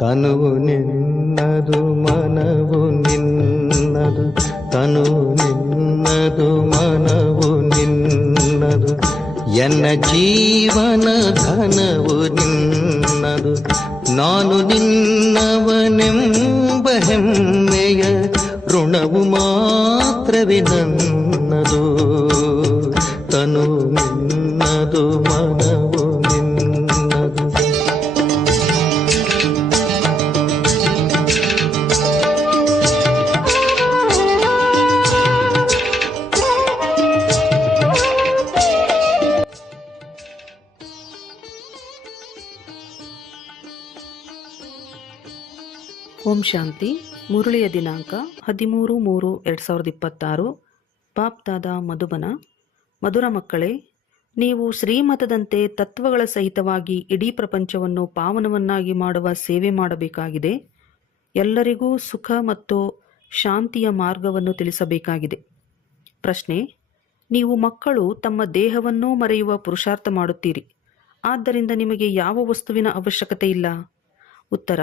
ತನುವು ನಿನ್ನದು ಮನವು ನಿನ್ನದು, ತನುವು ನಿನ್ನದು ಮನವು ನಿನ್ನದು, ಎನ್ನ ಜೀವನ ಘನವು ನಿನ್ನದು. ನಾನು ನಿನ್ನವನೆಂಬ ಹೆಮ್ಮೆಯ ಋಣವು ಮಾತ್ರವೇ ನನ್ನದು. ತನು ನಿನ್ನದು ಮನವು ನಿನ್ನದು. ಓಂ ಶಾಂತಿ. ಮುರಳಿಯ ದಿನಾಂಕ 13/3/2026. ಬಾಪ್ ದಾದಾ ಮಧುಬನ. ಮಧುರ ಮಕ್ಕಳೇ, ನೀವು ಶ್ರೀಮತದಂತೆ ತತ್ವಗಳ ಸಹಿತವಾಗಿ ಇಡೀ ಪ್ರಪಂಚವನ್ನು ಪಾವನವನ್ನಾಗಿ ಮಾಡುವ ಸೇವೆ ಮಾಡಬೇಕಾಗಿದೆ. ಎಲ್ಲರಿಗೂ ಸುಖ ಮತ್ತು ಶಾಂತಿಯ ಮಾರ್ಗವನ್ನು ತಿಳಿಸಬೇಕಾಗಿದೆ. ಪ್ರಶ್ನೆ: ನೀವು ಮಕ್ಕಳು ತಮ್ಮ ದೇಹವನ್ನೂ ಮರೆಯುವ ಪುರುಷಾರ್ಥ ಮಾಡುತ್ತೀರಿ, ಆದ್ದರಿಂದ ನಿಮಗೆ ಯಾವ ವಸ್ತುವಿನ ಅವಶ್ಯಕತೆ ಇಲ್ಲ? ಉತ್ತರ: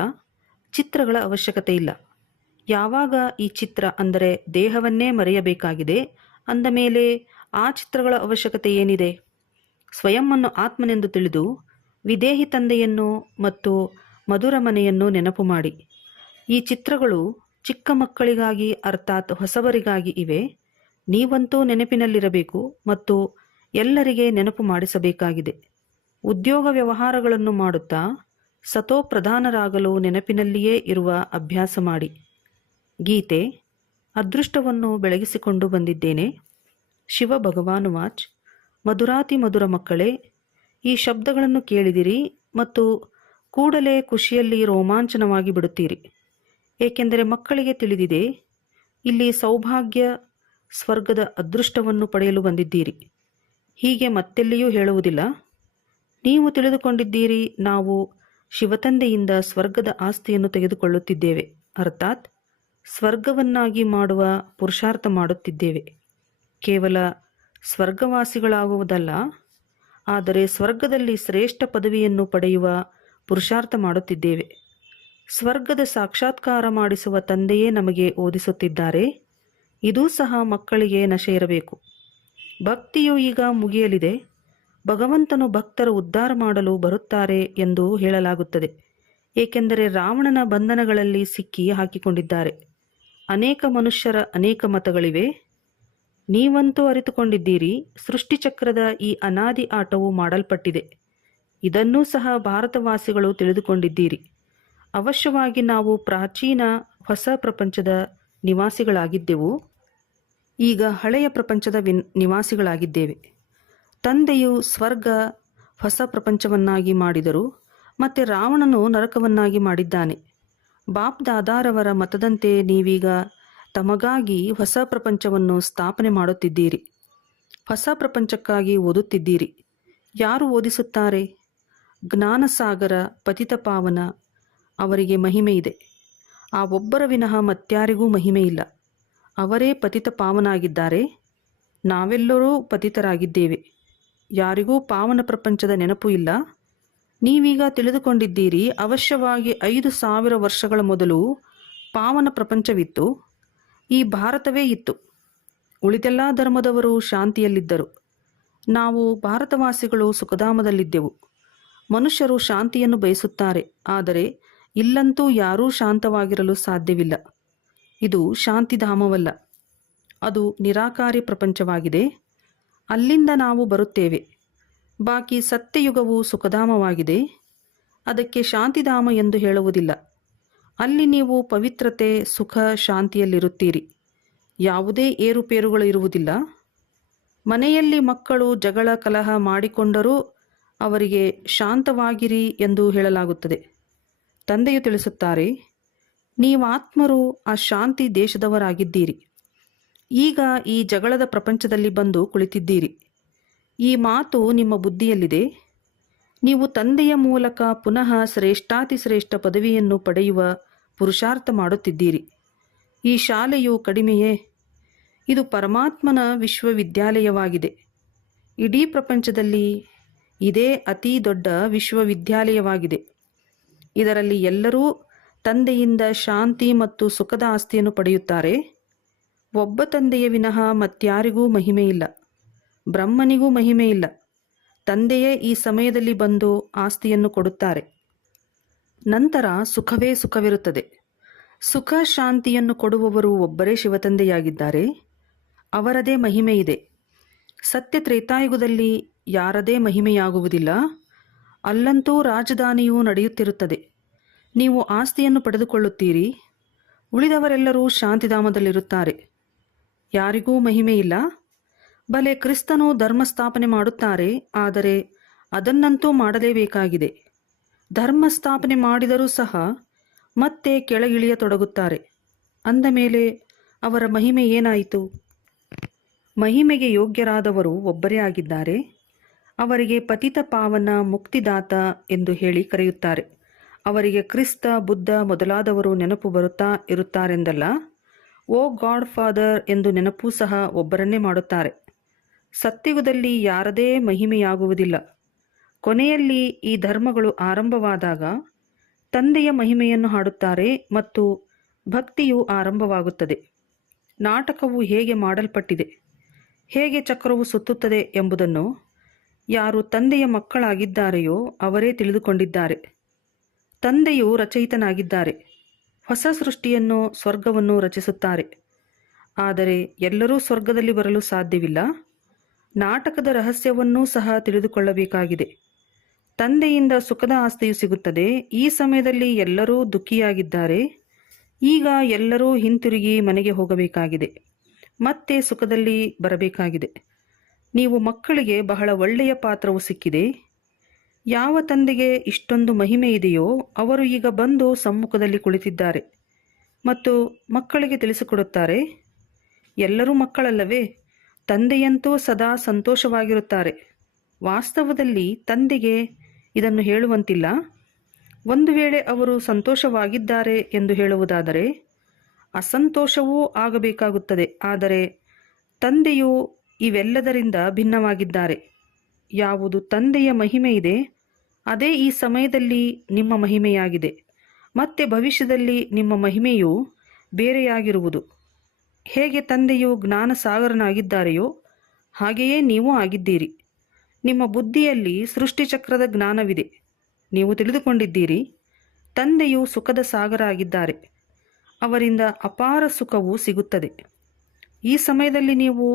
ಚಿತ್ರಗಳ ಅವಶ್ಯಕತೆ ಇಲ್ಲ. ಯಾವಾಗ ಈ ಚಿತ್ರ ಅಂದರೆ ದೇಹವನ್ನೇ ಮರೆಯಬೇಕಾಗಿದೆ ಅಂದ ಮೇಲೆ ಆ ಚಿತ್ರಗಳ ಅವಶ್ಯಕತೆ ಏನಿದೆ? ಸ್ವಯಂವನ್ನು ಆತ್ಮನೆಂದು ತಿಳಿದು ವಿದೇಹಿ ತಂದೆಯನ್ನು ಮತ್ತು ಮಧುರ ಮನೆಯನ್ನು ನೆನಪು ಮಾಡಿ. ಈ ಚಿತ್ರಗಳು ಚಿಕ್ಕ ಮಕ್ಕಳಿಗಾಗಿ ಅರ್ಥಾತ್ ಹೊಸಬರಿಗಾಗಿ ಇವೆ. ನೀವಂತೂ ನೆನಪಿನಲ್ಲಿರಬೇಕು ಮತ್ತು ಎಲ್ಲರಿಗೆ ನೆನಪು ಮಾಡಿಸಬೇಕಾಗಿದೆ. ಉದ್ಯೋಗ ವ್ಯವಹಾರಗಳನ್ನು ಮಾಡುತ್ತಾ ಸತೋಪ್ರಧಾನರಾಗಲು ನೆನಪಿನಲ್ಲಿಯೇ ಇರುವ ಅಭ್ಯಾಸ ಮಾಡಿ. ಗೀತೆ: ಅದೃಷ್ಟವನ್ನು ಬೆಳಗಿಸಿಕೊಂಡು ಬಂದಿದ್ದೇನೆ. ಶಿವ ಭಗವಾನುವಾಚ್: ಮಧುರಾತಿ ಮಧುರ ಮಕ್ಕಳೇ, ಈ ಶಬ್ದಗಳನ್ನು ಕೇಳಿದಿರಿ ಮತ್ತು ಕೂಡಲೇ ಖುಷಿಯಲ್ಲಿ ರೋಮಾಂಚನವಾಗಿ ಬಿಡುತ್ತೀರಿ. ಏಕೆಂದರೆ ಮಕ್ಕಳಿಗೆ ತಿಳಿದಿದೆ, ಇಲ್ಲಿ ಸೌಭಾಗ್ಯ ಸ್ವರ್ಗದ ಅದೃಷ್ಟವನ್ನು ಪಡೆಯಲು ಬಂದಿದ್ದೀರಿ. ಹೀಗೆ ಮತ್ತೆಲ್ಲಿಯೂ ಹೇಳುವುದಿಲ್ಲ. ನೀವು ತಿಳಿದುಕೊಂಡಿದ್ದೀರಿ, ನಾವು ಶಿವತಂದೆಯಿಂದ ಸ್ವರ್ಗದ ಆಸ್ತಿಯನ್ನು ತೆಗೆದುಕೊಳ್ಳುತ್ತಿದ್ದೇವೆ, ಅರ್ಥಾತ್ ಸ್ವರ್ಗವನ್ನಾಗಿ ಮಾಡುವ ಪುರುಷಾರ್ಥ ಮಾಡುತ್ತಿದ್ದೇವೆ. ಕೇವಲ ಸ್ವರ್ಗವಾಸಿಗಳಾಗುವುದಲ್ಲ, ಆದರೆ ಸ್ವರ್ಗದಲ್ಲಿ ಶ್ರೇಷ್ಠ ಪದವಿಯನ್ನು ಪಡೆಯುವ ಪುರುಷಾರ್ಥ ಮಾಡುತ್ತಿದ್ದೇವೆ. ಸ್ವರ್ಗದ ಸಾಕ್ಷಾತ್ಕಾರ ಮಾಡಿಸುವ ತಂದೆಯೇ ನಮಗೆ ಓದಿಸುತ್ತಿದ್ದಾರೆ. ಇದೂ ಸಹ ಮಕ್ಕಳಿಗೆ ನಶೆ ಇರಬೇಕು. ಭಕ್ತಿಯು ಈಗ ಮುಗಿಯಲಿದೆ. ಭಗವಂತನು ಭಕ್ತರ ಉದ್ಧಾರ ಮಾಡಲು ಬರುತ್ತಾರೆ ಎಂದು ಹೇಳಲಾಗುತ್ತದೆ. ಏಕೆಂದರೆ ರಾವಣನ ಬಂಧನಗಳಲ್ಲಿ ಸಿಕ್ಕಿ ಹಾಕಿಕೊಂಡಿದ್ದಾರೆ. ಅನೇಕ ಮನುಷ್ಯರ ಅನೇಕ ಮತಗಳಿವೆ. ನೀವಂತೂ ಅರಿತುಕೊಂಡಿದ್ದೀರಿ, ಸೃಷ್ಟಿಚಕ್ರದ ಈ ಅನಾದಿ ಆಟವು ಮಾಡಲ್ಪಟ್ಟಿದೆ. ಇದನ್ನೂ ಸಹ ಭಾರತವಾಸಿಗಳು ತಿಳಿದುಕೊಂಡಿದ್ದೀರಿ. ಅವಶ್ಯವಾಗಿ ನಾವು ಪ್ರಾಚೀನ ಹೊಸ ಪ್ರಪಂಚದ ನಿವಾಸಿಗಳಾಗಿದ್ದೆವು. ಈಗ ಹಳೆಯ ಪ್ರಪಂಚದ ನಿವಾಸಿಗಳಾಗಿದ್ದೇವೆ. ತಂದೆಯು ಸ್ವರ್ಗ ಹೊಸ ಪ್ರಪಂಚವನ್ನಾಗಿ ಮಾಡಿದರು ಮತ್ತು ರಾವಣನು ನರಕವನ್ನಾಗಿ ಮಾಡಿದ್ದಾನೆ. ಬಾಪ್ ದಾದಾರವರ ಮತದಂತೆ ನೀವೀಗ ತಮಗಾಗಿ ಹೊಸ ಪ್ರಪಂಚವನ್ನು ಸ್ಥಾಪನೆ ಮಾಡುತ್ತಿದ್ದೀರಿ. ಹೊಸ ಪ್ರಪಂಚಕ್ಕಾಗಿ ಓದುತ್ತಿದ್ದೀರಿ. ಯಾರು ಓದಿಸುತ್ತಾರೆ? ಜ್ಞಾನಸಾಗರ ಪತಿತ ಪಾವನ, ಅವರಿಗೆ ಮಹಿಮೆ ಇದೆ. ಆ ಒಬ್ಬರ ವಿನಃ ಮತ್ಯಾರಿಗೂ ಮಹಿಮೆ ಇಲ್ಲ. ಅವರೇ ಪತಿತ ಪಾವನಾಗಿದ್ದಾರೆ. ನಾವೆಲ್ಲರೂ ಪತಿತರಾಗಿದ್ದೇವೆ. ಯಾರಿಗೂ ಪಾವನ ಪ್ರಪಂಚದ ನೆನಪು ಇಲ್ಲ. ನೀವೀಗ ತಿಳಿದುಕೊಂಡಿದ್ದೀರಿ, ಅವಶ್ಯವಾಗಿ 5000 ವರ್ಷಗಳ ಮೊದಲು ಪಾವನ ಪ್ರಪಂಚವಿತ್ತು. ಈ ಭಾರತವೇ ಇತ್ತು. ಉಳಿದೆಲ್ಲ ಧರ್ಮದವರು ಶಾಂತಿಯಲ್ಲಿದ್ದರು. ನಾವು ಭಾರತವಾಸಿಗಳು ಸುಖಧಾಮದಲ್ಲಿದ್ದೆವು. ಮನುಷ್ಯರು ಶಾಂತಿಯನ್ನು ಬಯಸುತ್ತಾರೆ, ಆದರೆ ಇಲ್ಲಂತೂ ಯಾರೂ ಶಾಂತವಾಗಿರಲು ಸಾಧ್ಯವಿಲ್ಲ. ಇದು ಶಾಂತಿಧಾಮವಲ್ಲ, ಅದು ನಿರಾಕಾರಿ ಪ್ರಪಂಚವಾಗಿದೆ. ಅಲ್ಲಿಂದ ನಾವು ಬರುತ್ತೇವೆ. ಬಾಕಿ ಸತ್ಯಯುಗವು ಸುಖಧಾಮವಾಗಿದೆ. ಅದಕ್ಕೆ ಶಾಂತಿಧಾಮ ಎಂದು ಹೇಳುವುದಿಲ್ಲ. ಅಲ್ಲಿ ನೀವು ಪವಿತ್ರತೆ, ಸುಖ, ಶಾಂತಿಯಲ್ಲಿರುತ್ತೀರಿ. ಯಾವುದೇ ಏರುಪೇರುಗಳು ಇರುವುದಿಲ್ಲ. ಮನೆಯಲ್ಲಿ ಮಕ್ಕಳು ಜಗಳ ಕಲಹ ಮಾಡಿಕೊಂಡರೂ ಅವರಿಗೆ ಶಾಂತವಾಗಿರಿ ಎಂದು ಹೇಳಲಾಗುತ್ತದೆ. ತಂದೆಯು ತಿಳಿಸುತ್ತಾರೆ, ನೀವಾತ್ಮರು ಆ ಶಾಂತಿ ದೇಶದವರಾಗಿದ್ದೀರಿ. ಈಗ ಈ ಜಗಳದ ಪ್ರಪಂಚದಲ್ಲಿ ಬಂದು ಕುಳಿತಿದ್ದೀರಿ. ಈ ಮಾತು ನಿಮ್ಮ ಬುದ್ಧಿಯಲ್ಲಿದೆ. ನೀವು ತಂದೆಯ ಮೂಲಕ ಪುನಃ ಶ್ರೇಷ್ಠಾತಿಶ್ರೇಷ್ಠ ಪದವಿಯನ್ನು ಪಡೆಯುವ ಪುರುಷಾರ್ಥ ಮಾಡುತ್ತಿದ್ದೀರಿ. ಈ ಶಾಲೆಯು ಕಡಿಮೆಯೇ? ಇದು ಪರಮಾತ್ಮನ ವಿಶ್ವವಿದ್ಯಾಲಯವಾಗಿದೆ. ಇಡೀ ಪ್ರಪಂಚದಲ್ಲಿ ಇದೇ ಅತೀ ದೊಡ್ಡ ವಿಶ್ವವಿದ್ಯಾಲಯವಾಗಿದೆ. ಇದರಲ್ಲಿ ಎಲ್ಲರೂ ತಂದೆಯಿಂದ ಶಾಂತಿ ಮತ್ತು ಸುಖದ ಆಸ್ತಿಯನ್ನು ಪಡೆಯುತ್ತಾರೆ. ಒಬ್ಬ ತಂದೆಯ ವಿನಃ ಮತ್ಯಾರಿಗೂ ಮಹಿಮೆ ಇಲ್ಲ, ಬ್ರಹ್ಮನಿಗೂ ಮಹಿಮೆ ಇಲ್ಲ. ತಂದೆಯೇ ಈ ಸಮಯದಲ್ಲಿ ಬಂದು ಆಸ್ತಿಯನ್ನು ಕೊಡುತ್ತಾರೆ. ನಂತರ ಸುಖವೇ ಸುಖವಿರುತ್ತದೆ. ಸುಖ ಶಾಂತಿಯನ್ನು ಕೊಡುವವರು ಒಬ್ಬರೇ ಶಿವತಂದೆಯಾಗಿದ್ದಾರೆ. ಅವರದೇ ಮಹಿಮೆ ಇದೆ. ಸತ್ಯ ತ್ರೇತಾಯುಗದಲ್ಲಿ ಯಾರದೇ ಮಹಿಮೆಯಾಗುವುದಿಲ್ಲ. ಅಲ್ಲಂತೂ ರಾಜಧಾನಿಯು ನಡೆಯುತ್ತಿರುತ್ತದೆ. ನೀವು ಆಸ್ತಿಯನ್ನು ಪಡೆದುಕೊಳ್ಳುತ್ತೀರಿ. ಉಳಿದವರೆಲ್ಲರೂ ಶಾಂತಿಧಾಮದಲ್ಲಿರುತ್ತಾರೆ. ಯಾರಿಗೂ ಮಹಿಮೆ ಇಲ್ಲ. ಬಲೆ ಕ್ರಿಸ್ತನು ಧರ್ಮ ಸ್ಥಾಪನೆ ಮಾಡುತ್ತಾರೆ, ಆದರೆ ಅದನ್ನಂತೂ ಮಾಡಲೇಬೇಕಾಗಿದೆ. ಧರ್ಮ ಸ್ಥಾಪನೆ ಮಾಡಿದರೂ ಸಹ ಮತ್ತೆ ಕೆಳಗಿಳಿಯತೊಡಗುತ್ತಾರೆ. ಅಂದ ಮೇಲೆ ಅವರ ಮಹಿಮೆ ಏನಾಯಿತು? ಮಹಿಮೆಗೆ ಯೋಗ್ಯರಾದವರು ಒಬ್ಬರೇ ಆಗಿದ್ದಾರೆ. ಅವರಿಗೆ ಪತಿತ ಪಾವನ ಮುಕ್ತಿದಾತ ಎಂದು ಹೇಳಿ ಕರೆಯುತ್ತಾರೆ. ಅವರಿಗೆ ಕ್ರಿಸ್ತ, ಬುದ್ಧ ಮೊದಲಾದವರು ನೆನಪು ಬರುತ್ತಾ ಇರುತ್ತಾರೆಂದಲ್ಲ, ಓ ಗಾಡ್ ಫಾದರ್ ಎಂದು ನೆನಪೂ ಸಹ ಒಬ್ಬರನ್ನೇ ಮಾಡುತ್ತಾರೆ. ಸತ್ಯುಗದಲ್ಲಿ ಯಾರದೇ ಮಹಿಮೆಯಾಗುವುದಿಲ್ಲ. ಕೊನೆಯಲ್ಲಿ ಈ ಧರ್ಮಗಳು ಆರಂಭವಾದಾಗ ತಂದೆಯ ಮಹಿಮೆಯನ್ನು ಹಾಡುತ್ತಾರೆ ಮತ್ತು ಭಕ್ತಿಯು ಆರಂಭವಾಗುತ್ತದೆ. ನಾಟಕವು ಹೇಗೆ ಮಾಡಲ್ಪಟ್ಟಿದೆ, ಹೇಗೆ ಚಕ್ರವು ಸುತ್ತುತ್ತದೆ ಎಂಬುದನ್ನು ಯಾರು ತಂದೆಯ ಮಕ್ಕಳಾಗಿದ್ದಾರೆಯೋ ಅವರೇ ತಿಳಿದುಕೊಂಡಿದ್ದಾರೆ. ತಂದೆಯು ರಚಯಿತನಾಗಿದ್ದಾರೆ. ಹೊಸ ಸೃಷ್ಟಿಯನ್ನು, ಸ್ವರ್ಗವನ್ನು ರಚಿಸುತ್ತಾರೆ. ಆದರೆ ಎಲ್ಲರೂ ಸ್ವರ್ಗದಲ್ಲಿ ಬರಲು ಸಾಧ್ಯವಿಲ್ಲ. ನಾಟಕದ ರಹಸ್ಯವನ್ನೂ ಸಹ ತಿಳಿದುಕೊಳ್ಳಬೇಕಾಗಿದೆ. ತಂದೆಯಿಂದ ಸುಖದ ಆಸ್ತಿಯು ಸಿಗುತ್ತದೆ. ಈ ಸಮಯದಲ್ಲಿ ಎಲ್ಲರೂ ದುಃಖಿಯಾಗಿದ್ದಾರೆ. ಈಗ ಎಲ್ಲರೂ ಹಿಂತಿರುಗಿ ಮನೆಗೆ ಹೋಗಬೇಕಾಗಿದೆ. ಮತ್ತೆ ಸುಖದಲ್ಲಿ ಬರಬೇಕಾಗಿದೆ. ನೀವು ಮಕ್ಕಳಿಗೆ ಬಹಳ ಒಳ್ಳೆಯ ಪಾತ್ರವು ಸಿಕ್ಕಿದೆ. ಯಾವ ತಂದೆಗೆ ಇಷ್ಟೊಂದು ಮಹಿಮೆ ಇದೆಯೋ ಅವರು ಈಗ ಬಂದು ಸಮ್ಮುಖದಲ್ಲಿ ಕುಳಿತಿದ್ದಾರೆ ಮತ್ತು ಮಕ್ಕಳಿಗೆ ತಿಳಿಸಿಕೊಡುತ್ತಾರೆ. ಎಲ್ಲರೂ ಮಕ್ಕಳಲ್ಲವೇ? ತಂದೆಯಂತೂ ಸದಾ ಸಂತೋಷವಾಗಿರುತ್ತಾರೆ. ವಾಸ್ತವದಲ್ಲಿ ತಂದೆಗೆ ಇದನ್ನು ಹೇಳುವಂತಿಲ್ಲ. ಒಂದು ವೇಳೆ ಅವರು ಸಂತೋಷವಾಗಿದ್ದಾರೆ ಎಂದು ಹೇಳುವುದಾದರೆ ಅಸಂತೋಷವೂ ಆಗಬೇಕಾಗುತ್ತದೆ. ಆದರೆ ತಂದೆಯು ಇವೆಲ್ಲದರಿಂದ ಭಿನ್ನವಾಗಿದ್ದಾರೆ. ಯಾವುದು ತಂದೆಯ ಮಹಿಮೆ ಇದೆ ಅದೇ ಈ ಸಮಯದಲ್ಲಿ ನಿಮ್ಮ ಮಹಿಮೆಯಾಗಿದೆ. ಮತ್ತೆ ಭವಿಷ್ಯದಲ್ಲಿ ನಿಮ್ಮ ಮಹಿಮೆಯು ಬೇರೆಯಾಗಿರುವುದು. ಹೇಗೆ ತಂದೆಯು ಜ್ಞಾನ ಸಾಗರನಾಗಿದ್ದಾರೆಯೋ ಹಾಗೆಯೇ ನೀವು ಆಗಿದ್ದೀರಿ. ನಿಮ್ಮ ಬುದ್ಧಿಯಲ್ಲಿ ಸೃಷ್ಟಿಚಕ್ರದ ಜ್ಞಾನವಿದೆ. ನೀವು ತಿಳಿದುಕೊಂಡಿದ್ದೀರಿ ತಂದೆಯು ಸುಖದ ಸಾಗರ ಆಗಿದ್ದಾರೆ. ಅವರಿಂದ ಅಪಾರ ಸುಖವು ಸಿಗುತ್ತದೆ. ಈ ಸಮಯದಲ್ಲಿ ನೀವು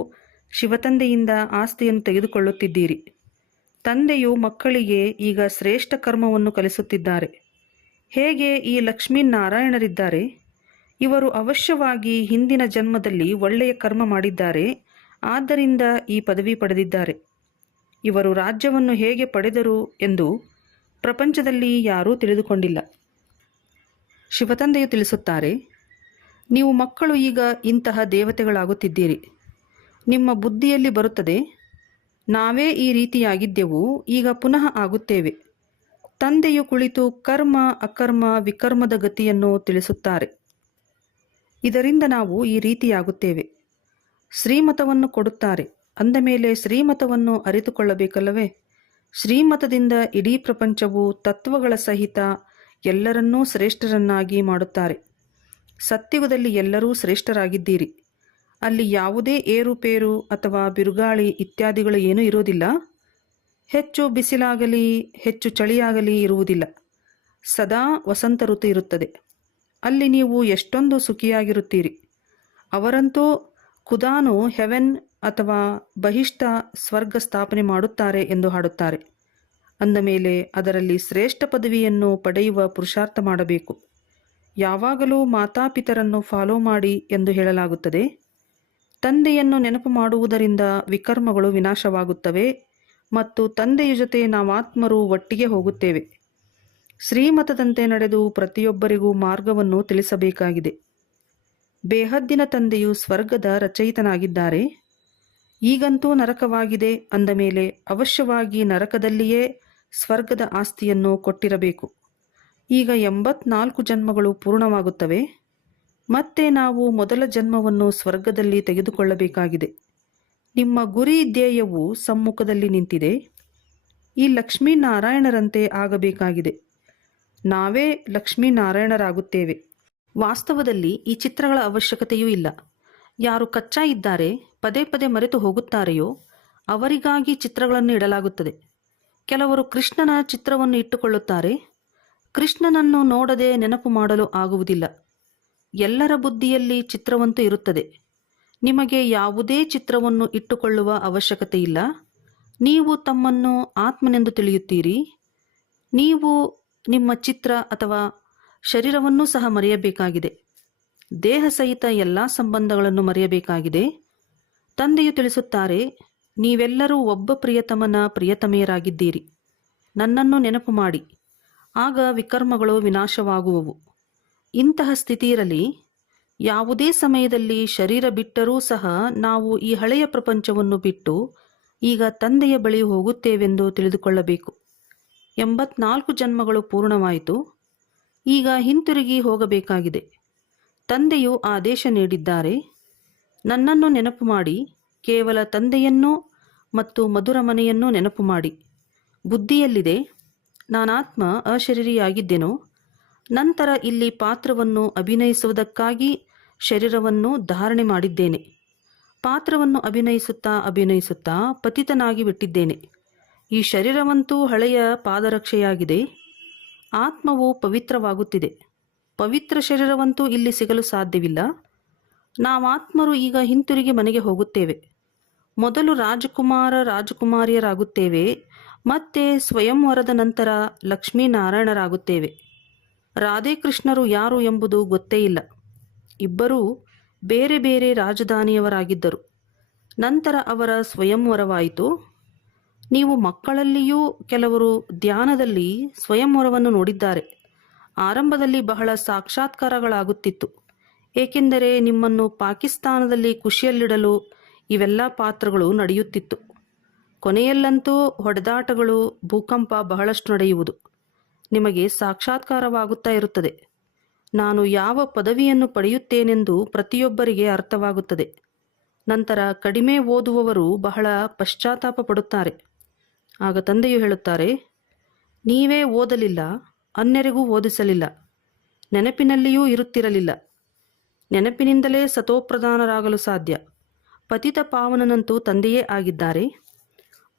ಶಿವತಂದೆಯಿಂದ ಆಸ್ತಿಯನ್ನು ತೆಗೆದುಕೊಳ್ಳುತ್ತಿದ್ದೀರಿ. ತಂದೆಯು ಮಕ್ಕಳಿಗೆ ಈಗ ಶ್ರೇಷ್ಠ ಕರ್ಮವನ್ನು ಕಲಿಸುತ್ತಿದ್ದಾರೆ. ಹೇಗೆ ಈ ಲಕ್ಷ್ಮೀನಾರಾಯಣರಿದ್ದಾರೆ, ಇವರು ಅವಶ್ಯವಾಗಿ ಹಿಂದಿನ ಜನ್ಮದಲ್ಲಿ ಒಳ್ಳೆಯ ಕರ್ಮ ಮಾಡಿದ್ದಾರೆ. ಆದ್ದರಿಂದ ಈ ಪದವಿ ಪಡೆದಿದ್ದಾರೆ. ಇವರು ರಾಜ್ಯವನ್ನು ಹೇಗೆ ಪಡೆದರು ಎಂದು ಪ್ರಪಂಚದಲ್ಲಿ ಯಾರೂ ತಿಳಿದುಕೊಂಡಿಲ್ಲ. ಶಿವತಂದೆಯು ತಿಳಿಸುತ್ತಾರೆ, ನೀವು ಮಕ್ಕಳು ಈಗ ಇಂತಹ ದೇವತೆಗಳಾಗುತ್ತಿದ್ದೀರಿ. ನಿಮ್ಮ ಬುದ್ಧಿಯಲ್ಲಿ ಬರುತ್ತದೆ, ನಾವೇ ಈ ರೀತಿಯಾಗಿದ್ದೆವು, ಈಗ ಪುನಃ ಆಗುತ್ತೇವೆ. ತಂದೆಯು ಕುಳಿತು ಕರ್ಮ, ಅಕರ್ಮ, ವಿಕರ್ಮದ ಗತಿಯನ್ನು ತಿಳಿಸುತ್ತಾರೆ. ಇದರಿಂದ ನಾವು ಈ ರೀತಿಯಾಗುತ್ತೇವೆ. ಶ್ರೀಮತವನ್ನು ಕೊಡುತ್ತಾರೆ. ಅಂದ ಮೇಲೆ ಶ್ರೀಮತವನ್ನು ಅರಿತುಕೊಳ್ಳಬೇಕಲ್ಲವೇ? ಶ್ರೀಮತದಿಂದ ಇಡೀ ಪ್ರಪಂಚವು ತತ್ವಗಳ ಸಹಿತ ಎಲ್ಲರನ್ನೂ ಶ್ರೇಷ್ಠರನ್ನಾಗಿ ಮಾಡುತ್ತಾರೆ. ಸತ್ಯುಗದಲ್ಲಿ ಎಲ್ಲರೂ ಶ್ರೇಷ್ಠರಾಗಿದ್ದೀರಿ. ಅಲ್ಲಿ ಯಾವುದೇ ಏರುಪೇರು ಅಥವಾ ಬಿರುಗಾಳಿ ಇತ್ಯಾದಿಗಳು ಏನೂ ಇರುವುದಿಲ್ಲ. ಹೆಚ್ಚು ಬಿಸಿಲಾಗಲಿ ಹೆಚ್ಚು ಚಳಿಯಾಗಲಿ ಇರುವುದಿಲ್ಲ. ಸದಾ ವಸಂತ ಋತು ಇರುತ್ತದೆ. ಅಲ್ಲಿ ನೀವು ಎಷ್ಟೊಂದು ಸುಖಿಯಾಗಿರುತ್ತೀರಿ. ಅವರಂತೂ ಖುದಾನು ಹೆವೆನ್ ಅಥವಾ ಬಹಿಷ್ಠ ಸ್ವರ್ಗ ಸ್ಥಾಪನೆ ಮಾಡುತ್ತಾರೆ ಎಂದು ಹಾಡುತ್ತಾರೆ. ಅಂದ ಮೇಲೆ ಅದರಲ್ಲಿ ಶ್ರೇಷ್ಠ ಪದವಿಯನ್ನು ಪಡೆಯುವ ಪುರುಷಾರ್ಥ ಮಾಡಬೇಕು. ಯಾವಾಗಲೂ ಮಾತಾಪಿತರನ್ನು ಫಾಲೋ ಮಾಡಿ ಎಂದು ಹೇಳಲಾಗುತ್ತದೆ. ತಂದೆಯನ್ನು ನೆನಪು ಮಾಡುವುದರಿಂದ ವಿಕರ್ಮಗಳು ವಿನಾಶವಾಗುತ್ತವೆ ಮತ್ತು ತಂದೆಯ ಜೊತೆ ನಾವಾತ್ಮರು ಒಟ್ಟಿಗೆ ಹೋಗುತ್ತೇವೆ. ಶ್ರೀಮತದಂತೆ ನಡೆದು ಪ್ರತಿಯೊಬ್ಬರಿಗೂ ಮಾರ್ಗವನ್ನು ತಿಳಿಸಬೇಕಾಗಿದೆ. ಬೇಹದ್ದಿನ ತಂದೆಯು ಸ್ವರ್ಗದ ರಚಯಿತನಾಗಿದ್ದಾರೆ. ಈಗಂತೂ ನರಕವಾಗಿದೆ. ಅಂದ ಮೇಲೆ ಅವಶ್ಯವಾಗಿ ನರಕದಲ್ಲಿಯೇ ಸ್ವರ್ಗದ ಆಸ್ತಿಯನ್ನು ಕೊಟ್ಟಿರಬೇಕು. ಈಗ 84 ಜನ್ಮಗಳು ಪೂರ್ಣವಾಗುತ್ತವೆ. ಮತ್ತೆ ನಾವು ಮೊದಲ ಜನ್ಮವನ್ನು ಸ್ವರ್ಗದಲ್ಲಿ ತೆಗೆದುಕೊಳ್ಳಬೇಕಾಗಿದೆ. ನಿಮ್ಮ ಗುರಿ ಧ್ಯೇಯವು ಸಮ್ಮುಖದಲ್ಲಿ ನಿಂತಿದೆ. ಈ ಲಕ್ಷ್ಮೀನಾರಾಯಣರಂತೆ ಆಗಬೇಕಾಗಿದೆ. ನಾವೇ ಲಕ್ಷ್ಮೀನಾರಾಯಣರಾಗುತ್ತೇವೆ. ವಾಸ್ತವದಲ್ಲಿ ಈ ಚಿತ್ರಗಳ ಅವಶ್ಯಕತೆಯೂ ಇಲ್ಲ. ಯಾರು ಕಚ್ಚಾ ಇದ್ದಾರೆ, ಪದೇ ಪದೇ ಮರೆತು ಹೋಗುತ್ತಾರೆಯೋ ಅವರಿಗಾಗಿ ಚಿತ್ರಗಳನ್ನು ಇಡಲಾಗುತ್ತದೆ. ಕೆಲವರು ಕೃಷ್ಣನ ಚಿತ್ರವನ್ನು ಇಟ್ಟುಕೊಳ್ಳುತ್ತಾರೆ. ಕೃಷ್ಣನನ್ನು ನೋಡದೆ ನೆನಪು ಮಾಡಲು ಆಗುವುದಿಲ್ಲ. ಎಲ್ಲರ ಬುದ್ಧಿಯಲ್ಲಿ ಚಿತ್ರವಂತೂ ಇರುತ್ತದೆ. ನಿಮಗೆ ಯಾವುದೇ ಚಿತ್ರವನ್ನು ಇಟ್ಟುಕೊಳ್ಳುವ ಅವಶ್ಯಕತೆ ಇಲ್ಲ. ನೀವು ತಮ್ಮನ್ನು ಆತ್ಮನೆಂದು ತಿಳಿಯುತ್ತೀರಿ. ನೀವು ನಿಮ್ಮ ಚಿತ್ರ ಅಥವಾ ಶರೀರವನ್ನೂ ಸಹ ಮರೆಯಬೇಕಾಗಿದೆ. ದೇಹ ಸಹಿತ ಎಲ್ಲ ಸಂಬಂಧಗಳನ್ನು ಮರೆಯಬೇಕಾಗಿದೆ. ತಂದೆಯು ತಿಳಿಸುತ್ತಾರೆ, ನೀವೆಲ್ಲರೂ ಒಬ್ಬ ಪ್ರಿಯತಮನ ಪ್ರಿಯತಮೆಯರಾಗಿದ್ದೀರಿ. ನನ್ನನ್ನು ನೆನಪು ಮಾಡಿ, ಆಗ ವಿಕರ್ಮಗಳು ವಿನಾಶವಾಗುವವು. ಇಂತಹ ಸ್ಥಿತಿ ಇರಲಿ. ಯಾವುದೇ ಸಮಯದಲ್ಲಿ ಶರೀರ ಬಿಟ್ಟರೂ ಸಹ ನಾವು ಈ ಹಳೆಯ ಪ್ರಪಂಚವನ್ನು ಬಿಟ್ಟು ಈಗ ತಂದೆಯ ಬಳಿ ಹೋಗುತ್ತೇವೆಂದು ತಿಳಿದುಕೊಳ್ಳಬೇಕು. 84 ಜನ್ಮಗಳು ಪೂರ್ಣವಾಯಿತು. ಈಗ ಹಿಂತಿರುಗಿ ಹೋಗಬೇಕಾಗಿದೆ. ತಂದೆಯು ಆದೇಶ ನೀಡಿದ್ದಾರೆ, ನನ್ನನ್ನು ನೆನಪು ಮಾಡಿ. ಕೇವಲ ತಂದೆಯನ್ನೂ ಮತ್ತು ಮಧುರ ಮನೆಯನ್ನೂ ನೆನಪು ಮಾಡಿ. ಬುದ್ಧಿಯಲ್ಲಿದೆ, ನಾನಾತ್ಮ ಅಶರೀರಿಯಾಗಿದ್ದೆನೋ. ನಂತರ ಇಲ್ಲಿ ಪಾತ್ರವನ್ನು ಅಭಿನಯಿಸುವುದಕ್ಕಾಗಿ ಶರೀರವನ್ನು ಧಾರಣೆ ಮಾಡಿದ್ದೇನೆ. ಪಾತ್ರವನ್ನು ಅಭಿನಯಿಸುತ್ತಾ ಪತಿತನಾಗಿ ಬಿಟ್ಟಿದ್ದೇನೆ. ಈ ಶರೀರವಂತೂ ಹಳೆಯ ಪಾದರಕ್ಷೆಯಾಗಿದೆ. ಆತ್ಮವು ಪವಿತ್ರವಾಗುತ್ತಿದೆ. ಪವಿತ್ರ ಶರೀರವಂತೂ ಇಲ್ಲಿ ಸಿಗಲು ಸಾಧ್ಯವಿಲ್ಲ. ನಾವಾತ್ಮರು ಈಗ ಹಿಂತಿರುಗಿ ಮನೆಗೆ ಹೋಗುತ್ತೇವೆ. ಮೊದಲು ರಾಜಕುಮಾರಿಯರಾಗುತ್ತೇವೆ. ಮತ್ತೆ ಸ್ವಯಂವರದ ನಂತರ ಲಕ್ಷ್ಮೀನಾರಾಯಣರಾಗುತ್ತೇವೆ. ರಾಧೇಕೃಷ್ಣರು ಯಾರು ಎಂಬುದು ಗೊತ್ತೇ ಇಲ್ಲ. ಇಬ್ಬರೂ ಬೇರೆ ಬೇರೆ ರಾಜಧಾನಿಯವರಾಗಿದ್ದರು. ನಂತರ ಅವರ ಸ್ವಯಂವರವಾಯಿತು. ನೀವು ಮಕ್ಕಳಲ್ಲಿಯೂ ಕೆಲವರು ಧ್ಯಾನದಲ್ಲಿ ಸ್ವಯಂವರವನ್ನು ನೋಡಿದ್ದಾರೆ. ಆರಂಭದಲ್ಲಿ ಬಹಳ ಸಾಕ್ಷಾತ್ಕಾರಗಳಾಗುತ್ತಿತ್ತು. ಏಕೆಂದರೆ ನಿಮ್ಮನ್ನು ಪಾಕಿಸ್ತಾನದಲ್ಲಿ ಖುಷಿಯಲ್ಲಿಡಲು ಇವೆಲ್ಲ ಪಾತ್ರಗಳು ನಡೆಯುತ್ತಿತ್ತು. ಕೊನೆಯಲ್ಲಂತೂ ಹೊಡೆದಾಟಗಳು, ಭೂಕಂಪ ಬಹಳಷ್ಟು ನಡೆಯುವುದು. ನಿಮಗೆ ಸಾಕ್ಷಾತ್ಕಾರವಾಗುತ್ತಾ ಇರುತ್ತದೆ. ನಾನು ಯಾವ ಪದವಿಯನ್ನು ಪಡೆಯುತ್ತೇನೆಂದು ಪ್ರತಿಯೊಬ್ಬರಿಗೆ ಅರ್ಥವಾಗುತ್ತದೆ. ನಂತರ ಕಡಿಮೆ ಓದುವವರು ಬಹಳ ಪಶ್ಚಾತ್ತಾಪ ಪಡುತ್ತಾರೆ. ಆಗ ತಂದೆಯು ಹೇಳುತ್ತಾರೆ, ನೀವೇ ಓದಲಿಲ್ಲ, ಅನ್ಯರಿಗೂ ಓದಿಸಲಿಲ್ಲ, ನೆನಪಿನಲ್ಲಿಯೂ ಇರುತ್ತಿರಲಿಲ್ಲ. ನೆನಪಿನಿಂದಲೇ ಸತೋಪ್ರಧಾನರಾಗಲು ಸಾಧ್ಯ. ಪತಿತ ಪಾವನನಂತೂ ತಂದೆಯೇ ಆಗಿದ್ದಾರೆ.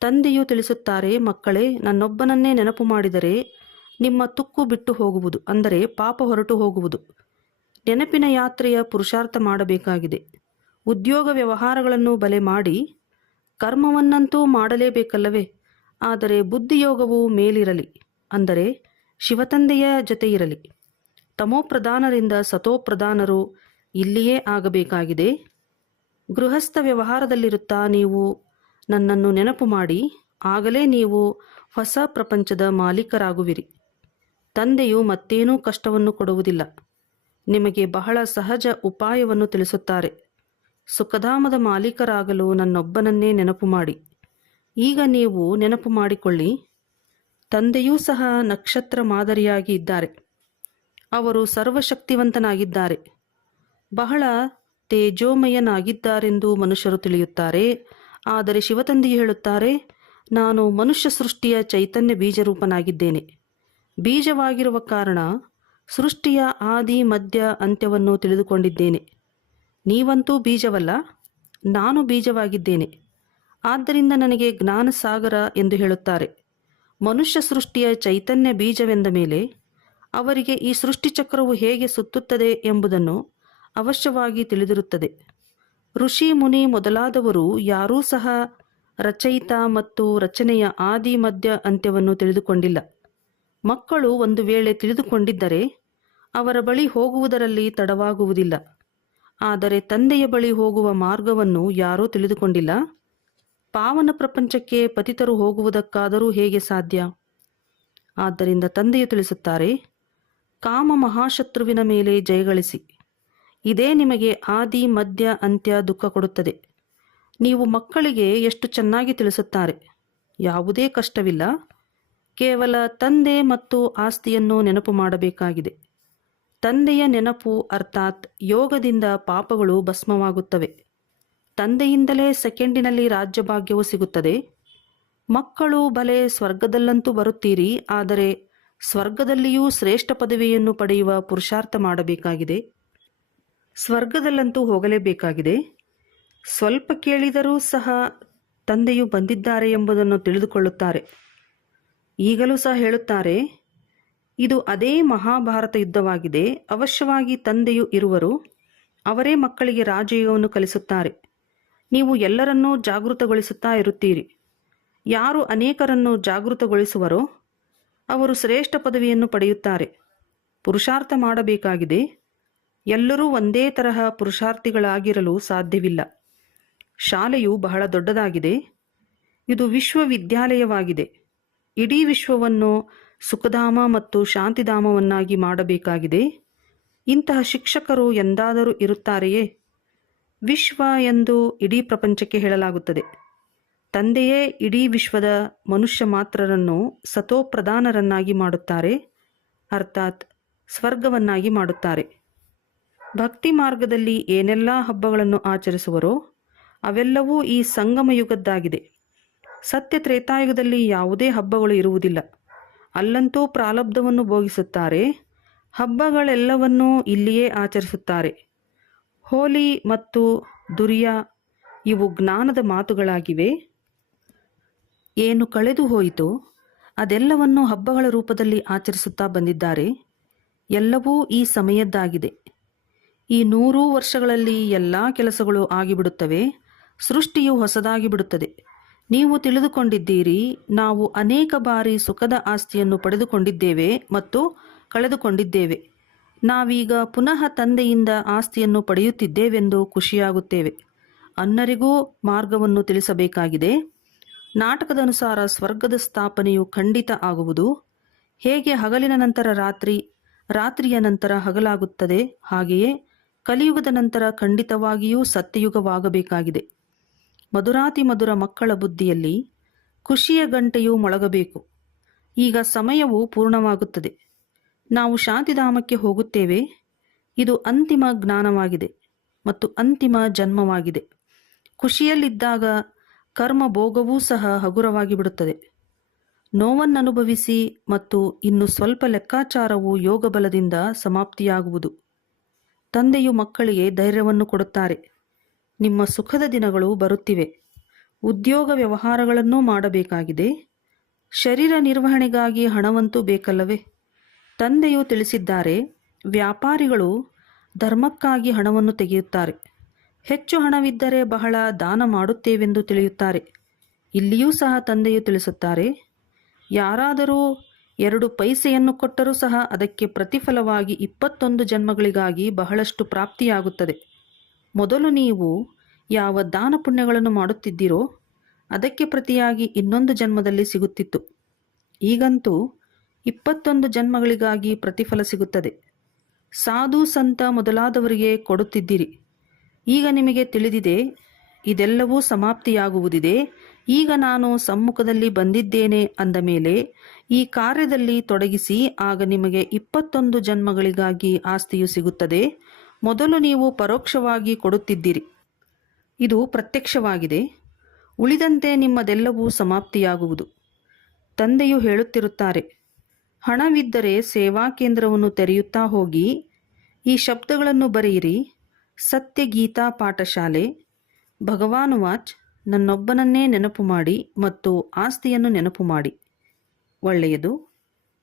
ತಂದೆಯು ತಿಳಿಸುತ್ತಾರೆ, ಮಕ್ಕಳೇ, ನನ್ನೊಬ್ಬನನ್ನೇ ನೆನಪು ಮಾಡಿದರೆ ನಿಮ್ಮ ತುಕ್ಕು ಬಿಟ್ಟು ಹೋಗುವುದು, ಅಂದರೆ ಪಾಪ ಹೊರಟು ಹೋಗುವುದು. ನೆನಪಿನ ಯಾತ್ರೆಯ ಪುರುಷಾರ್ಥ ಮಾಡಬೇಕಾಗಿದೆ. ಉದ್ಯೋಗ ವ್ಯವಹಾರಗಳನ್ನು ಬಲೆ ಮಾಡಿ ಕರ್ಮವನ್ನಂತೂ ಮಾಡಲೇಬೇಕಲ್ಲವೇ? ಆದರೆ ಬುದ್ಧಿಯೋಗವು ಮೇಲಿರಲಿ, ಅಂದರೆ ಶಿವತಂದೆಯ ಜೊತೆ ಇರಲಿ. ತಮೋಪ್ರಧಾನರಿಂದ ಸತೋಪ್ರಧಾನರು ಇಲ್ಲಿಯೇ ಆಗಬೇಕಾಗಿದೆ. ಗೃಹಸ್ಥ ವ್ಯವಹಾರದಲ್ಲಿರುತ್ತಾ ನೀವು ನನ್ನನ್ನು ನೆನಪು ಮಾಡಿ, ಆಗಲೇ ನೀವು ಹೊಸ ಪ್ರಪಂಚದ ಮಾಲೀಕರಾಗುವಿರಿ. ತಂದೆಯು ಮತ್ತೇನೂ ಕಷ್ಟವನ್ನು ಕೊಡುವುದಿಲ್ಲ. ನಿಮಗೆ ಬಹಳ ಸಹಜ ಉಪಾಯವನ್ನು ತಿಳಿಸುತ್ತಾರೆ. ಸುಖಧಾಮದ ಮಾಲೀಕರಾಗಲು ನನ್ನೊಬ್ಬನನ್ನೇ ನೆನಪು ಮಾಡಿ. ಈಗ ನೀವು ನೆನಪು ಮಾಡಿಕೊಳ್ಳಿ, ತಂದೆಯೂ ಸಹ ನಕ್ಷತ್ರ ಮಾದರಿಯಾಗಿ ಇದ್ದಾರೆ. ಅವರು ಸರ್ವಶಕ್ತಿವಂತನಾಗಿದ್ದಾರೆ. ಬಹಳ ತೇಜೋಮಯನಾಗಿದ್ದಾರೆಂದು ಮನುಷ್ಯರು ತಿಳಿಯುತ್ತಾರೆ. ಆದರೆ ಶಿವತಂದೆಯು ಹೇಳುತ್ತಾರೆ, ನಾನು ಮನುಷ್ಯ ಸೃಷ್ಟಿಯ ಚೈತನ್ಯ ಬೀಜರೂಪನಾಗಿದ್ದೇನೆ. ಬೀಜವಾಗಿರುವ ಕಾರಣ ಸೃಷ್ಟಿಯ ಆದಿ ಮಧ್ಯ ಅಂತ್ಯವನ್ನು ತಿಳಿದುಕೊಂಡಿದ್ದೇನೆ. ನೀವಂತೂ ಬೀಜವಲ್ಲ, ನಾನು ಬೀಜವಾಗಿದ್ದೇನೆ. ಆದ್ದರಿಂದ ನನಗೆ ಜ್ಞಾನಸಾಗರ ಎಂದು ಹೇಳುತ್ತಾರೆ. ಮನುಷ್ಯ ಸೃಷ್ಟಿಯ ಚೈತನ್ಯ ಬೀಜವೆಂದ ಮೇಲೆ ಅವರಿಗೆ ಈ ಸೃಷ್ಟಿಚಕ್ರವು ಹೇಗೆ ಸುತ್ತುತ್ತದೆ ಎಂಬುದನ್ನು ಅವಶ್ಯವಾಗಿ ತಿಳಿದಿರುತ್ತದೆ. ಋಷಿ ಮುನಿ ಮೊದಲಾದವರು ಯಾರೂ ಸಹ ರಚಯಿತ ಮತ್ತು ರಚನೆಯ ಆದಿ ಮಧ್ಯ ಅಂತ್ಯವನ್ನು ತಿಳಿದುಕೊಂಡಿಲ್ಲ. ಮಕ್ಕಳು ಒಂದು ವೇಳೆ ತಿಳಿದುಕೊಂಡಿದ್ದರೆ ಅವರ ಬಳಿ ಹೋಗುವುದರಲ್ಲಿ ತಡವಾಗುವುದಿಲ್ಲ. ಆದರೆ ತಂದೆಯ ಬಳಿ ಹೋಗುವ ಮಾರ್ಗವನ್ನು ಯಾರೂ ತಿಳಿದುಕೊಂಡಿಲ್ಲ. ಪಾವನ ಪ್ರಪಂಚಕ್ಕೆ ಪತಿತರು ಹೋಗುವುದಕ್ಕಾದರೂ ಹೇಗೆ ಸಾಧ್ಯ? ಆದ್ದರಿಂದ ತಂದೆಯು ತಿಳಿಸುತ್ತಾರೆ, ಕಾಮ ಮಹಾಶತ್ರುವಿನ ಮೇಲೆ ಜಯಗಳಿಸಿ. ಇದೇ ನಿಮಗೆ ಆದಿ ಮಧ್ಯ ಅಂತ್ಯ ದುಃಖ ಕೊಡುತ್ತದೆ. ನೀವು ಮಕ್ಕಳಿಗೆ ಎಷ್ಟು ಚೆನ್ನಾಗಿ ತಿಳಿಸುತ್ತಾರೆ. ಯಾವುದೇ ಕಷ್ಟವಿಲ್ಲ. ಕೇವಲ ತಂದೆ ಮತ್ತು ಆಸ್ತಿಯನ್ನು ನೆನಪು ಮಾಡಬೇಕಾಗಿದೆ. ತಂದೆಯ ನೆನಪು ಅರ್ಥಾತ್ ಯೋಗದಿಂದ ಪಾಪಗಳು ಭಸ್ಮವಾಗುತ್ತವೆ. ತಂದೆಯಿಂದಲೇ ಸೆಕೆಂಡಿನಲ್ಲಿ ರಾಜ್ಯಭಾಗ್ಯವು ಸಿಗುತ್ತದೆ. ಮಕ್ಕಳು ಭಲೆ ಸ್ವರ್ಗದಲ್ಲಂತೂ ಬರುತ್ತೀರಿ, ಆದರೆ ಸ್ವರ್ಗದಲ್ಲಿಯೂ ಶ್ರೇಷ್ಠ ಪದವಿಯನ್ನು ಪಡೆಯುವ ಪುರುಷಾರ್ಥ ಮಾಡಬೇಕಾಗಿದೆ. ಸ್ವರ್ಗದಲ್ಲಂತೂ ಹೋಗಲೇಬೇಕಾಗಿದೆ. ಸ್ವಲ್ಪ ಕೇಳಿದರೂ ಸಹ ತಂದೆಯು ಬಂದಿದ್ದಾರೆ ಎಂಬುದನ್ನು ತಿಳಿದುಕೊಳ್ಳುತ್ತಾರೆ. ಈಗಲೂ ಸಹ ಹೇಳುತ್ತಾರೆ, ಇದು ಅದೇ ಮಹಾಭಾರತ ಯುದ್ಧವಾಗಿದೆ. ಅವಶ್ಯವಾಗಿ ತಂದೆಯು ಇರುವರು. ಅವರೇ ಮಕ್ಕಳಿಗೆ ರಾಜಯೋಗವನ್ನು ಕಲಿಸುತ್ತಾರೆ. ನೀವು ಎಲ್ಲರನ್ನೂ ಜಾಗೃತಗೊಳಿಸುತ್ತಾ ಇರುತ್ತೀರಿ. ಯಾರು ಅನೇಕರನ್ನು ಜಾಗೃತಗೊಳಿಸುವರೋ ಅವರು ಶ್ರೇಷ್ಠ ಪದವಿಯನ್ನು ಪಡೆಯುತ್ತಾರೆ. ಪುರುಷಾರ್ಥ ಮಾಡಬೇಕಾಗಿದೆ. ಎಲ್ಲರೂ ಒಂದೇ ತರಹ ಪುರುಷಾರ್ಥಿಗಳಾಗಿರಲು ಸಾಧ್ಯವಿಲ್ಲ. ಶಾಲೆಯು ಬಹಳ ದೊಡ್ಡದಾಗಿದೆ. ಇದು ವಿಶ್ವವಿದ್ಯಾಲಯವಾಗಿದೆ. ಇಡೀ ವಿಶ್ವವನ್ನು ಸುಖಧಾಮ ಮತ್ತು ಶಾಂತಿಧಾಮವನ್ನಾಗಿ ಮಾಡಬೇಕಾಗಿದೆ. ಇಂತಹ ಶಿಕ್ಷಕರು ಎಂದಾದರೂ ಇರುತ್ತಾರೆಯೇ? ವಿಶ್ವ ಎಂದು ಇಡೀ ಪ್ರಪಂಚಕ್ಕೆ ಹೇಳಲಾಗುತ್ತದೆ. ತಂದೆಯೇ ಇಡೀ ವಿಶ್ವದ ಮನುಷ್ಯ ಮಾತ್ರರನ್ನು ಸತೋಪ್ರಧಾನರನ್ನಾಗಿ ಮಾಡುತ್ತಾರೆ, ಅರ್ಥಾತ್ ಸ್ವರ್ಗವನ್ನಾಗಿ ಮಾಡುತ್ತಾರೆ. ಭಕ್ತಿ ಮಾರ್ಗದಲ್ಲಿ ಏನೆಲ್ಲ ಹಬ್ಬಗಳನ್ನು ಆಚರಿಸುವರೋ ಅವೆಲ್ಲವೂ ಈ ಸಂಗಮ ಯುಗದ್ದಾಗಿದೆ. ಸತ್ಯ ತ್ರೇತಾಯುಗದಲ್ಲಿ ಯಾವುದೇ ಹಬ್ಬಗಳು ಇರುವುದಿಲ್ಲ. ಅಲ್ಲಂತೂ ಪ್ರಾರಬ್ಧವನ್ನು ಭೋಗಿಸುತ್ತಾರೆ. ಹಬ್ಬಗಳೆಲ್ಲವನ್ನೂ ಇಲ್ಲಿಯೇ ಆಚರಿಸುತ್ತಾರೆ. ಹೋಲಿ ಮತ್ತು ದುರಿಯಾ ಇವು ಜ್ಞಾನದ ಮಾತುಗಳಾಗಿವೆ. ಏನು ಕಳೆದು ಹೋಯಿತೋ ಅದೆಲ್ಲವನ್ನೂ ಹಬ್ಬಗಳ ರೂಪದಲ್ಲಿ ಆಚರಿಸುತ್ತಾ ಬಂದಿದ್ದಾರೆ. ಎಲ್ಲವೂ ಈ ಸಮಯದ್ದಾಗಿದೆ. ಈ 100 ವರ್ಷಗಳಲ್ಲಿ ಎಲ್ಲ ಕೆಲಸಗಳು ಆಗಿಬಿಡುತ್ತವೆ. ಸೃಷ್ಟಿಯು ಹೊಸದಾಗಿ ಬಿಡುತ್ತದೆ. ನೀವು ತಿಳಿದುಕೊಂಡಿದ್ದೀರಿ, ನಾವು ಅನೇಕ ಬಾರಿ ಸುಖದ ಆಸ್ತಿಯನ್ನು ಪಡೆದುಕೊಂಡಿದ್ದೇವೆ ಮತ್ತು ಕಳೆದುಕೊಂಡಿದ್ದೇವೆ. ನಾವೀಗ ಪುನಃ ತಂದೆಯಿಂದ ಆಸ್ತಿಯನ್ನು ಪಡೆಯುತ್ತಿದ್ದೇವೆಂದು ಖುಷಿಯಾಗುತ್ತೇವೆ. ಅನ್ನರಿಗೂ ಮಾರ್ಗವನ್ನು ತಿಳಿಸಬೇಕಾಗಿದೆ. ನಾಟಕದ ಅನುಸಾರ ಸ್ವರ್ಗದ ಸ್ಥಾಪನೆಯು ಖಂಡಿತ ಆಗುವುದು. ಹೇಗೆ ಹಗಲಿನ ನಂತರ ರಾತ್ರಿ, ರಾತ್ರಿಯ ನಂತರ ಹಗಲಾಗುತ್ತದೆ, ಹಾಗೆಯೇ ಕಲಿಯುಗದ ನಂತರ ಖಂಡಿತವಾಗಿಯೂ ಸತ್ಯಯುಗವಾಗಬೇಕಾಗಿದೆ. ಮಧುರಾತಿ ಮಧುರ ಮಕ್ಕಳ ಬುದ್ಧಿಯಲ್ಲಿ ಖುಷಿಯ ಗಂಟೆಯು ಮೊಳಗಬೇಕು. ಈಗ ಸಮಯವು ಪೂರ್ಣವಾಗುತ್ತದೆ. ನಾವು ಶಾಂತಿಧಾಮಕ್ಕೆ ಹೋಗುತ್ತೇವೆ. ಇದು ಅಂತಿಮ ಜ್ಞಾನವಾಗಿದೆ ಮತ್ತು ಅಂತಿಮ ಜನ್ಮವಾಗಿದೆ. ಖುಷಿಯಲ್ಲಿದ್ದಾಗ ಕರ್ಮ ಭೋಗವೂ ಸಹ ಹಗುರವಾಗಿ ಬಿಡುತ್ತದೆ. ನೋವನ್ನನುಭವಿಸಿ ಮತ್ತು ಇನ್ನು ಸ್ವಲ್ಪ ಲೆಕ್ಕಾಚಾರವು ಯೋಗ ಬಲದಿಂದ ಸಮಾಪ್ತಿಯಾಗುವುದು. ತಂದೆಯು ಮಕ್ಕಳಿಗೆ ಧೈರ್ಯವನ್ನು ಕೊಡುತ್ತಾರೆ. ನಿಮ್ಮ ಸುಖದ ದಿನಗಳು ಬರುತ್ತಿವೆ. ಉದ್ಯೋಗ ವ್ಯವಹಾರಗಳನ್ನೂ ಮಾಡಬೇಕಾಗಿದೆ. ಶರೀರ ನಿರ್ವಹಣೆಗಾಗಿ ಹಣವಂತೂ ಬೇಕಲ್ಲವೇ? ತಂದೆಯು ತಿಳಿಸಿದ್ದಾರೆ, ವ್ಯಾಪಾರಿಗಳು ಧರ್ಮಕ್ಕಾಗಿ ಹಣವನ್ನು ತೆಗೆಯುತ್ತಾರೆ. ಹೆಚ್ಚು ಹಣವಿದ್ದರೆ ಬಹಳ ದಾನ ಮಾಡುತ್ತೇವೆಂದು ತಿಳಿಯುತ್ತಾರೆ. ಇಲ್ಲಿಯೂ ಸಹ ತಂದೆಯು ತಿಳಿಸುತ್ತಾರೆ, ಯಾರಾದರೂ 2 ಪೈಸೆಯನ್ನು ಕೊಟ್ಟರೂ ಸಹ ಅದಕ್ಕೆ ಪ್ರತಿಫಲವಾಗಿ 21 ಜನ್ಮಗಳಿಗಾಗಿ ಬಹಳಷ್ಟು ಪ್ರಾಪ್ತಿಯಾಗುತ್ತದೆ. ಮೊದಲು ನೀವು ಯಾವ ದಾನ ಪುಣ್ಯಗಳನ್ನು ಮಾಡುತ್ತಿದ್ದೀರೋ ಅದಕ್ಕೆ ಪ್ರತಿಯಾಗಿ ಇನ್ನೊಂದು ಜನ್ಮದಲ್ಲಿ ಸಿಗುತ್ತಿತ್ತು. ಈಗಂತೂ 21 ಜನ್ಮಗಳಿಗಾಗಿ ಪ್ರತಿಫಲ ಸಿಗುತ್ತದೆ. ಸಾಧು ಸಂತ ಮೊದಲಾದವರಿಗೆ ಕೊಡುತ್ತಿದ್ದೀರಿ. ಈಗ ನಿಮಗೆ ತಿಳಿದಿದೆ, ಇದೆಲ್ಲವೂ ಸಮಾಪ್ತಿಯಾಗುವುದಿದೆ. ಈಗ ನಾನು ಸಮ್ಮುಖದಲ್ಲಿ ಬಂದಿದ್ದೇನೆ ಅಂದ ಮೇಲೆ ಈ ಕಾರ್ಯದಲ್ಲಿ ತೊಡಗಿಸಿ, ಆಗ ನಿಮಗೆ 21 ಜನ್ಮಗಳಿಗಾಗಿ ಆಸ್ತಿಯು ಸಿಗುತ್ತದೆ. ಮೊದಲು ನೀವು ಪರೋಕ್ಷವಾಗಿ ಕೊಡುತ್ತಿದ್ದೀರಿ, ಇದು ಪ್ರತ್ಯಕ್ಷವಾಗಿದೆ. ಉಳಿದಂತೆ ನಿಮ್ಮದೆಲ್ಲವೂ ಸಮಾಪ್ತಿಯಾಗುವುದು. ತಂದೆಯು ಹೇಳುತ್ತಿರುತ್ತಾರೆ, ಹಣವಿದ್ದರೆ ಸೇವಾ ಕೇಂದ್ರವನ್ನು ತೆರೆಯುತ್ತಾ ಹೋಗಿ. ಈ ಶಬ್ದಗಳನ್ನು ಬರೆಯಿರಿ. ಸತ್ಯ ಗೀತಾ ಪಾಠಶಾಲೆ. ಭಗವಾನುವಾಚ್, ನನ್ನೊಬ್ಬನನ್ನೇ ನೆನಪು ಮಾಡಿ ಮತ್ತು ಆಸ್ತಿಯನ್ನು ನೆನಪು ಮಾಡಿ. ಒಳ್ಳೆಯದು.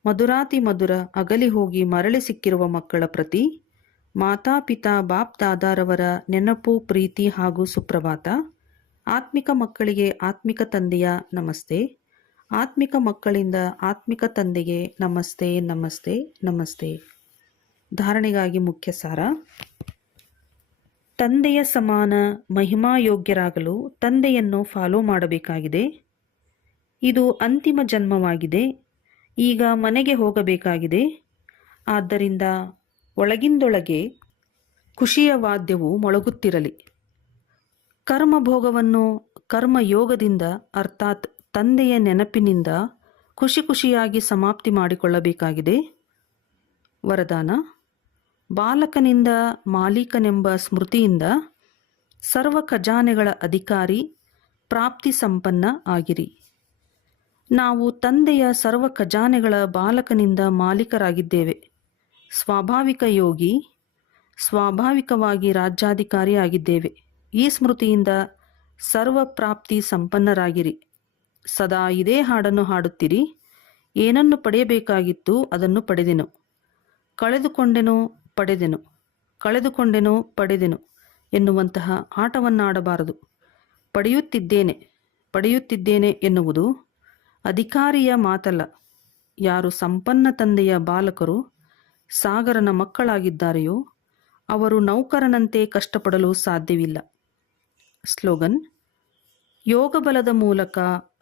ಮಧುರಾತಿ ಮಧುರ ಅಗಲಿ ಹೋಗಿ ಮರಳಿ ಸಿಕ್ಕಿರುವ ಮಕ್ಕಳ ಪ್ರತಿ ಮಾತಾಪಿತಾ ಬಾಪ್ ದಾದಾರವರ ನೆನಪು, ಪ್ರೀತಿ ಹಾಗೂ ಸುಪ್ರಭಾತ. ಆತ್ಮಿಕ ಮಕ್ಕಳಿಗೆ ಆತ್ಮಿಕ ತಂದೆಯ ನಮಸ್ತೆ. ಆತ್ಮಿಕ ಮಕ್ಕಳಿಂದ ಆತ್ಮಿಕ ತಂದೆಗೆ ನಮಸ್ತೆ ನಮಸ್ತೆ ನಮಸ್ತೆ. ಧಾರಣೆಗಾಗಿ ಮುಖ್ಯ ಸಾರ. ತಂದೆಯ ಸಮಾನ ಮಹಿಮಾಯೋಗ್ಯರಾಗಲು ತಂದೆಯನ್ನು ಫಾಲೋ ಮಾಡಬೇಕಾಗಿದೆ. ಇದು ಅಂತಿಮ ಜನ್ಮವಾಗಿದೆ. ಈಗ ಮನೆಗೆ ಹೋಗಬೇಕಾಗಿದೆ. ಆದ್ದರಿಂದ ಒಳಗಿಂದೊಳಗೆ ಖುಷಿಯ ವಾದ್ಯವು ಮೊಳಗುತ್ತಿರಲಿ. ಕರ್ಮಭೋಗವನ್ನು ಕರ್ಮಯೋಗದಿಂದ ಅರ್ಥಾತ್ ತಂದೆಯ ನೆನಪಿನಿಂದ ಖುಷಿ ಖುಷಿಯಾಗಿ ಸಮಾಪ್ತಿ ಮಾಡಿಕೊಳ್ಳಬೇಕಾಗಿದೆ. ವರದಾನ: ಬಾಲಕನಿಂದ ಮಾಲೀಕನೆಂಬ ಸ್ಮೃತಿಯಿಂದ ಸರ್ವ ಖಜಾನೆಗಳ ಅಧಿಕಾರಿ, ಪ್ರಾಪ್ತಿ ಸಂಪನ್ನ ಆಗಿರಿ. ನಾವು ತಂದೆಯ ಸರ್ವ ಖಜಾನೆಗಳ ಬಾಲಕನಿಂದ ಮಾಲೀಕರಾಗಿದ್ದೇವೆ. ಸ್ವಾಭಾವಿಕ ಯೋಗಿ, ಸ್ವಾಭಾವಿಕವಾಗಿ ರಾಜ್ಯಾಧಿಕಾರಿಯಾಗಿದ್ದೇವೆ. ಈ ಸ್ಮೃತಿಯಿಂದ ಸರ್ವ ಪ್ರಾಪ್ತಿ ಸಂಪನ್ನರಾಗಿರಿ. ಸದಾ ಇದೇ ಹಾಡನ್ನು ಹಾಡುತ್ತೀರಿ. ಏನನ್ನು ಪಡೆಯಬೇಕಾಗಿತ್ತು ಅದನ್ನು ಪಡೆದೆನು, ಕಳೆದುಕೊಂಡೆನೋ ಪಡೆದೆನು, ಕಳೆದುಕೊಂಡೆನೋ ಪಡೆದೆನು ಎನ್ನುವಂತಹ ಆಟವನ್ನಾಡಬಾರದು. ಪಡೆಯುತ್ತಿದ್ದೇನೆ ಪಡೆಯುತ್ತಿದ್ದೇನೆ ಎನ್ನುವುದು ಅಧಿಕಾರಿಯ ಮಾತಲ್ಲ. ಯಾರು ಸಂಪನ್ನ ತಂದೆಯ ಬಾಲಕರು, ಸಾಗರನ ಮಕ್ಕಳಾಗಿದ್ದಾರೆಯೋ ಅವರು ನೌಕರನಂತೆ ಕಷ್ಟಪಡಲು ಸಾಧ್ಯವಿಲ್ಲ. ಸ್ಲೋಗನ್: ಯೋಗಬಲದ ಮೂಲಕ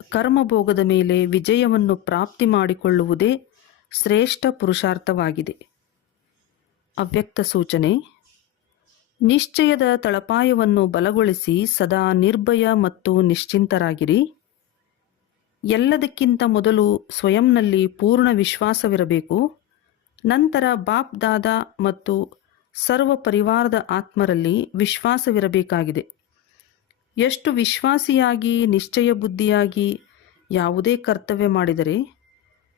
ಕರ್ಮಭೋಗದ ಮೇಲೆ ವಿಜಯವನ್ನು ಪ್ರಾಪ್ತಿ ಮಾಡಿಕೊಳ್ಳುವುದೇ ಶ್ರೇಷ್ಠ ಪುರುಷಾರ್ಥವಾಗಿದೆ. ಅವ್ಯಕ್ತ ಸೂಚನೆ: ನಿಶ್ಚಯದ ತಳಪಾಯವನ್ನು ಬಲಗೊಳಿಸಿ ಸದಾ ನಿರ್ಭಯ ಮತ್ತು ನಿಶ್ಚಿಂತರಾಗಿರಿ. ಎಲ್ಲದಕ್ಕಿಂತ ಮೊದಲು ಸ್ವಯಂನಲ್ಲಿ ಪೂರ್ಣ ವಿಶ್ವಾಸವಿರಬೇಕು. ನಂತರ ಬಾಪ್ ದಾದಾ ಮತ್ತು ಸರ್ವ ಪರಿವಾರದ ಆತ್ಮರಲ್ಲಿ ವಿಶ್ವಾಸವಿರಬೇಕಾಗಿದೆ. ಎಷ್ಟು ವಿಶ್ವಾಸಿಯಾಗಿ ನಿಶ್ಚಯ ಬುದ್ಧಿಯಾಗಿ ಯಾವುದೇ ಕರ್ತವ್ಯ ಮಾಡಿದರೆ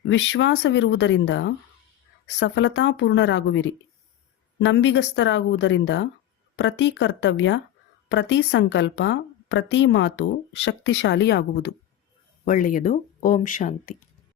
ವಿಶ್ವಾಸವಿರುವುದರಿಂದ ಸಫಲತಾಪೂರ್ಣರಾಗುವಿರಿ. ನಂಬಿಗಸ್ತರಾಗುವುದರಿಂದ ಪ್ರತಿ ಕರ್ತವ್ಯ, ಪ್ರತಿ ಸಂಕಲ್ಪ, ಪ್ರತಿ ಮಾತು ಶಕ್ತಿಶಾಲಿಯಾಗುವುದು. ಒಳ್ಳೆಯದು. ಓಂ ಶಾಂತಿ.